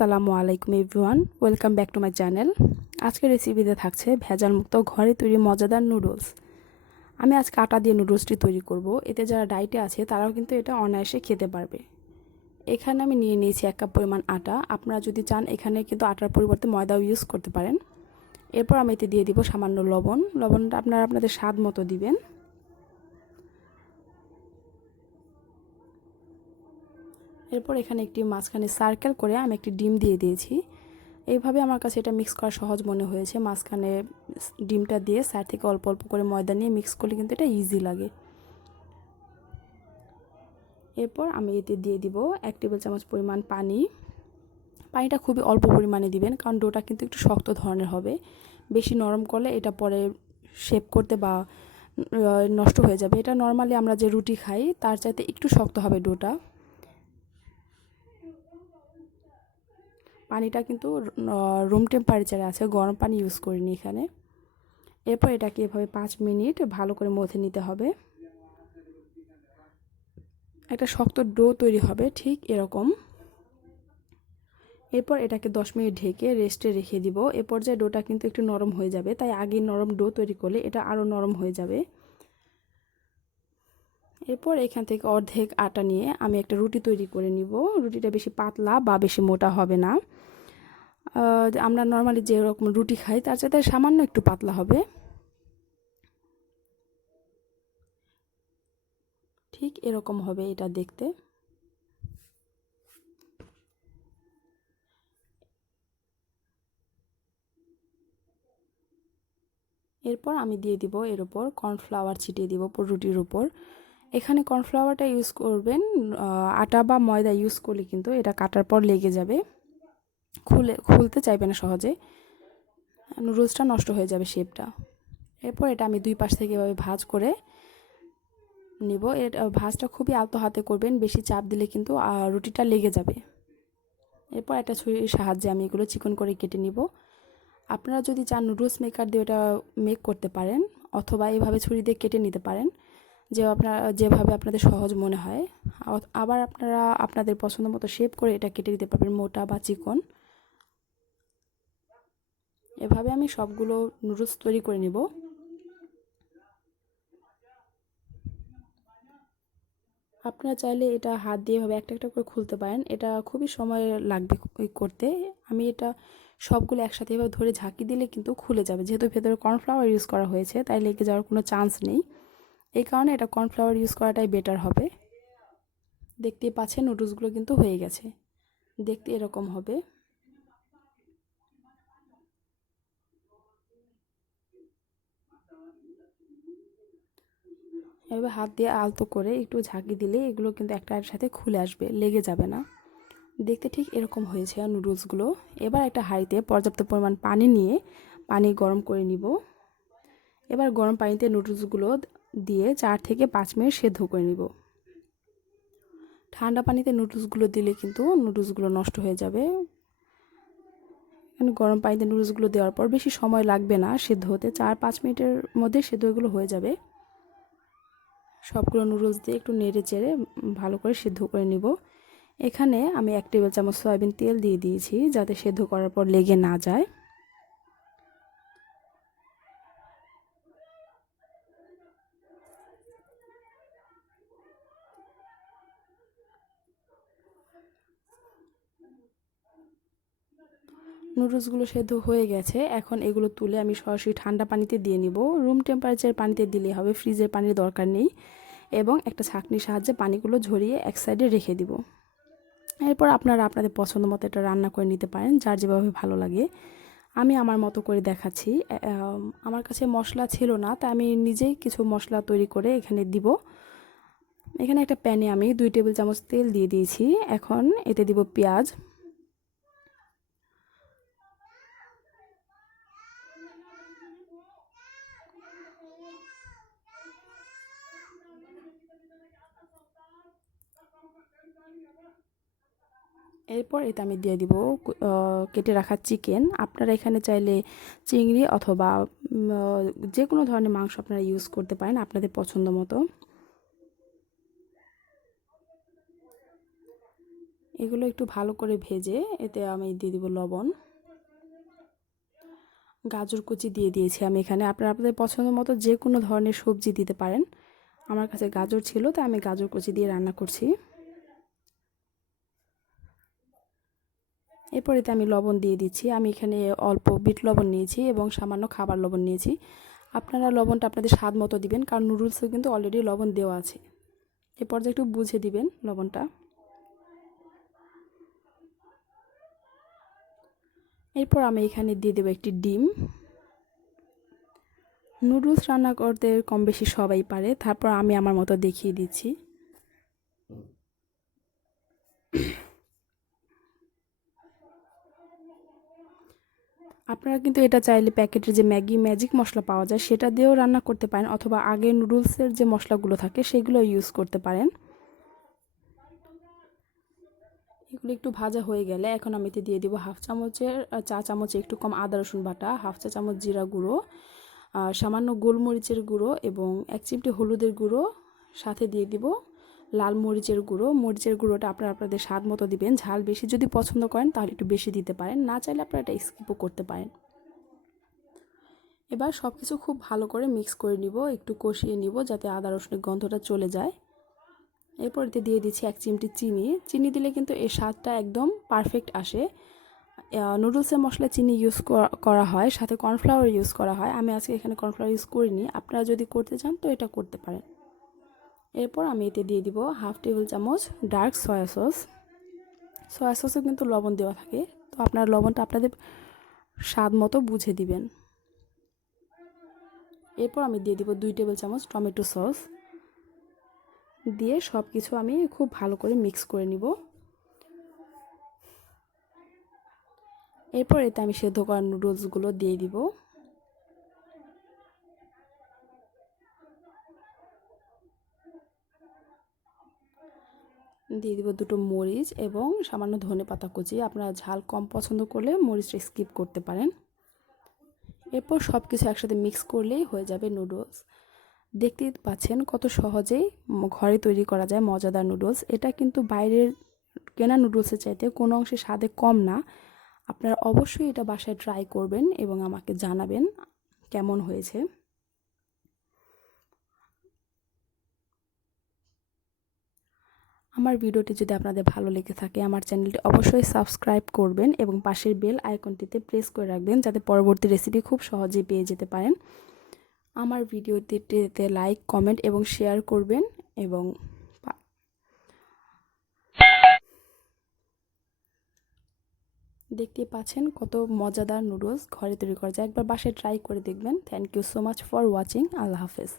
আসসালামু আলাইকুম everyone, welcome back to my channel. আজকের রেসিপিতে থাকছে ভেজাল মুক্ত ঘরে তৈরি মজাদার নুডলস। আমি আজকে আটা দিয়ে নুডলসটি তৈরি করব। এতে যারা ডায়েটে আছে তারাও কিন্তু এটা অনায়াসে খেতে পারবে। এখানে আমি নিয়ে নিয়েছি 1 কাপ পরিমাণ আটা। আপনারা যদি চান এখানে কিন্তু আটার পরিবর্তে ময়দাও ইউজ করতে পারেন। এরপর আমি এতে দিয়ে দিব সামান্য লবণ। লবণটা আপনারা আপনাদের স্বাদ মতো দিবেন। এরপর এখানে একটি মাঝখানে সার্কেল করে আমি একটি ডিম দিয়ে দিয়েছি। এইভাবে আমার কাছে এটা মিক্স করা সহজ মনে হয়েছে। মাঝখানে ডিমটা দিয়ে সাইড থেকে অল্প অল্প করে ময়দা নিয়ে মিক্স করলে কিন্তু এটা ইজি লাগে। এরপর আমি এতে দিয়ে দিব 1 টেবিল চামচ পরিমাণ পানি। পানিটা খুবই অল্প পরিমাণে দিবেন, কারণ ডোটা কিন্তু একটু শক্ত ধরনের হবে। বেশি নরম করলে এটা পরে শেপ করতে বা নষ্ট হয়ে যাবে। এটা নর্মালি আমরা যে রুটি খাই তার চাইতে একটু শক্ত হবে ডোটা। পানিটা কিন্তু রুম টেম্পারেচারে আছে, গরম পানি ইউজ করিনি এখানে। এরপর এটাকে এভাবে 5 মিনিট ভালো করে মথে নিতে হবে। একটা শক্ত ডো তৈরি হবে ঠিক এরকম। এরপর এটাকে 10 মিনিট ঢেকে রেস্টে রেখে দিব। এ পর্যায়ে ডোটা কিন্তু একটু নরম হয়ে যাবে, তাই আগে নরম ডো তৈরি করলে এটা আরও নরম হয়ে যাবে। এরপর এখান থেকে অর্ধেক আটা নিয়ে আমি একটা রুটি তৈরি করে নিব। রুটিটা বেশি পাতলা বা বেশি মোটা হবে না। আমরা নর্মালি যেরকম রুটি খাই তার চাইতে সামান্য একটু পাতলা হবে। ঠিক এরকম হবে এটা দেখতে। এরপর আমি দিয়ে দিব এর উপর কর্নফ্লাওয়ার ছিটিয়ে দিব রুটির উপর। এখানে কর্নফ্লাওয়ারটা ইউজ করবেন, আটা বা ময়দা ইউজ করলে কিন্তু এটা কাটার পর লেগে যাবে, খুলতে চাইবে না সহজে, নুডলসটা নষ্ট হয়ে যাবে শেপটা। এরপর এটা আমি 2 পাশ থেকে এভাবে ভাঁজ করে নিব। এর ভাঁজটা খুবই আলতো হাতে করবেন, বেশি চাপ দিলে কিন্তু রুটিটা লেগে যাবে। এরপর একটা ছুরির সাহায্যে আমি এগুলো চিকন করে কেটে নিব। আপনারা যদি চান নুডলস মেকার দিয়ে এটা মেক করতে পারেন, অথবা এভাবে ছুরি দিয়ে কেটে নিতে পারেন, যেভাবে আপনাদের সহজ মনে হয়। আবার আপনারা আপনাদের পছন্দ মতো শেপ করে এটা কেটে দিতে পারবেন, মোটা বা চিকন। এভাবে আমি সবগুলো নুডলস তৈরি করে নিব। আপনারা চাইলে এটা হাত দিয়ে এভাবে একটা একটা করে খুলতে পারেন, এটা খুবই সময় লাগবে করতে। আমি এটা সবগুলো একসাথে এভাবে ধরে ঝাঁকি দিলে কিন্তু খুলে যাবে, যেহেতু ভেতরে কর্নফ্লাওয়ার ইউজ করা হয়েছে তাই লেগে যাওয়ার কোনো চান্স নেই। এই কারণে এটা কর্নফ্লাওয়ার ইউজ করাটাই বেটার হবে। দেখতেই পাচ্ছেন নুডলসগুলো কিন্তু হয়ে গেছে, দেখতে এরকম হবে। এভাবে হাত দিয়ে আলতো করে একটু ঝাঁকি দিলে এগুলো কিন্তু একটার সাথে খুলে আসবে, লেগে যাবে না। দেখতে ঠিক এরকম হয়েছে নুডলসগুলো। এবার একটা হাঁড়িতে পর্যাপ্ত পরিমাণ পানি নিয়ে পানি গরম করে নিব। এবার গরম পানিতে নুডলসগুলো দিয়ে 4 থেকে 5 মিনিট সেদ্ধ করে নিব। ঠান্ডা পানিতে নুডলসগুলো দিলে কিন্তু নুডলসগুলো নষ্ট হয়ে যাবে। গরম পানিতে নুডলসগুলো দেওয়ার পর বেশি সময় লাগবে না সেদ্ধ হতে, 4-5 মিনিটের মধ্যে সেদ্ধ এগুলো হয়ে যাবে। সবগুলো নুডলস দিয়ে একটু নেড়ে চেড়ে ভালো করে সেদ্ধ করে নিব। এখানে আমি 1 টেবিল চামচ সয়াবিন তেল দিয়ে দিয়েছি, যাতে সেদ্ধ করার পর লেগে না যায়। নুডলসগুলো সেদ্ধ হয়ে গেছে, এখন এগুলো তুলে আমি সরাসরি ঠান্ডা পানিতে দিয়ে নিব। রুম টেম্পারেচার পানিতে দিলেই হবে, ফ্রিজের পানির দরকার নেই। এবং একটা ছাঁকনির সাহায্যে পানিগুলো ঝরিয়ে এক সাইডে রেখে দিব। এরপর আপনারা আপনাদের পছন্দ মতো এটা রান্না করে নিতে পারেন, যার যেভাবে ভালো লাগে। আমি আমার মতো করে দেখাচ্ছি। আমার কাছে মশলা ছিল না, তাই আমি নিজেই কিছু মশলা তৈরি করে এখানে দিব। এখানে একটা প্যানে আমি 2 টেবিল চামচ তেল দিয়ে দিয়েছি। এখন এতে দিব পেঁয়াজ। এরপর এতে আমি দিয়ে দিব কেটে রাখা চিকেন। আপনারা এখানে চাইলে চিংড়ি অথবা যে কোনো ধরনের মাংস আপনারা ইউজ করতে পারেন আপনাদের পছন্দ মতো। এগুলো একটু ভালো করে ভেজে এতে আমি দিয়ে দিব লবণ, গাজর কুচি দিয়ে দিয়েছি আমি এখানে। আপনারা আপনাদের পছন্দ মতো যে কোনো ধরনের সবজি দিতে পারেন। আমার কাছে গাজর ছিল তাই আমি গাজর কুচি দিয়ে রান্না করছি। এরপর এতে আমি লবণ দিয়ে দিচ্ছি। আমি এখানে অল্প বিট লবণ নিয়েছি এবং সামান্য খাবার লবণ নিয়েছি। আপনারা লবণটা আপনাদের স্বাদ মতো দিবেন, কারণ নুডলসে কিন্তু অলরেডি লবণ দেওয়া আছে। এ পর্যায়ে একটু বুঝে দিবেন লবণটা। এরপর আমি এখানে দিয়ে দেবো একটি ডিম। নুডলস রান্না করতে কম বেশি সবাই পারে, তারপর আমি আমার মতো দেখিয়ে দিচ্ছি। আপনারা কিন্তু এটা চাইলে প্যাকেটের যে ম্যাগি ম্যাজিক মশলা পাওয়া যায় সেটা দিয়েও রান্না করতে পারেন, অথবা আগের নুডলসের যে মশলাগুলো থাকে সেগুলো ইউজ করতে পারেন। এগুলো একটু ভাজা হয়ে গেলে এখন আমি এতে দিয়ে দিব চা চামচে একটু কম আদা রসুন বাটা, হাফ চা চামচ জিরা গুঁড়ো, সামান্য গোলমরিচের গুঁড়ো এবং 1 চিমটি হলুদের গুঁড়ো, সাথে দিয়ে দিব লাল মরিচের গুঁড়ো। মরিচের গুঁড়োটা আপনারা আপনাদের স্বাদ মতো দিবেন। ঝাল বেশি যদি পছন্দ করেন তাহলে একটু বেশি দিতে পারেন, না চাইলে আপনারা এটা স্কিপও করতে পারেন। এবার সব কিছু খুব ভালো করে মিক্স করে নিব, একটু কষিয়ে নিব যাতে আদা রসুনের গন্ধটা চলে যায়। এরপর এতে দিয়ে দিচ্ছি 1 চিমটি চিনি। চিনি দিলে কিন্তু এর স্বাদটা একদম পারফেক্ট আসে। নুডলসের মশলায় চিনি ইউজ করা হয়, সাথে কর্নফ্লাওয়ার ইউজ করা হয়। আমি আজকে এখানে কর্নফ্লাওয়ার ইউজ করিনি, আপনারা যদি করতে চান তো এটা করতে পারেন। এরপর আমি এতে দিয়ে দিব হাফ টেবিল চামচ ডার্ক সয়া সস। সয়া সসে কিন্তু লবণ দেওয়া থাকে, তো আপনারা লবণটা আপনাদের স্বাদ মতো বুঝে দিবেন। এরপর আমি দিয়ে দিব 2 টেবিল চামচ টমেটো সস। দিয়ে সব কিছু আমি খুব ভালো করে মিক্স করে নিব। এরপর এতে আমি সেদ্ধ করা নুডলসগুলো দিয়ে দিব। দিয়ে দিব 2টো মরিচ এবং সামান্য ধনেপাতা কুচি। আপনারা ঝাল কম পছন্দ করলে মরিচটা স্কিপ করতে পারেন। এরপর সব কিছু একসাথে মিক্স করলেই হয়ে যাবে নুডলস। দেখতেই পাচ্ছেন কত সহজেই ঘরে তৈরি করা যায় মজাদার নুডলস। এটা কিন্তু বাইরের কেনা নুডলসের চাইতে কোনো অংশে স্বাদে কম না। আপনারা অবশ্যই এটা বাসায় ট্রাই করবেন এবং আমাকে জানাবেন কেমন হয়েছে। আমার ভিডিওটি যদি আপনাদের ভালো লেগে থাকে আমার চ্যানেলটি অবশ্যই সাবস্ক্রাইব করবেন এবং পাশের বেল আইকনটিতে প্রেস করে রাখবেন যাতে পরবর্তী রেসিপি খুব সহজেই পেয়ে যেতে পারেন। আমার ভিডিওটিতে লাইক, কমেন্ট এবং শেয়ার করবেন এবং দেখতে পাচ্ছেন কত মজাদার নুডলস ঘরে তৈরি করা যায়। একবার বাসায় ট্রাই করে দেখবেন। Thank you so much for watching. আল্লাহ হাফেজ।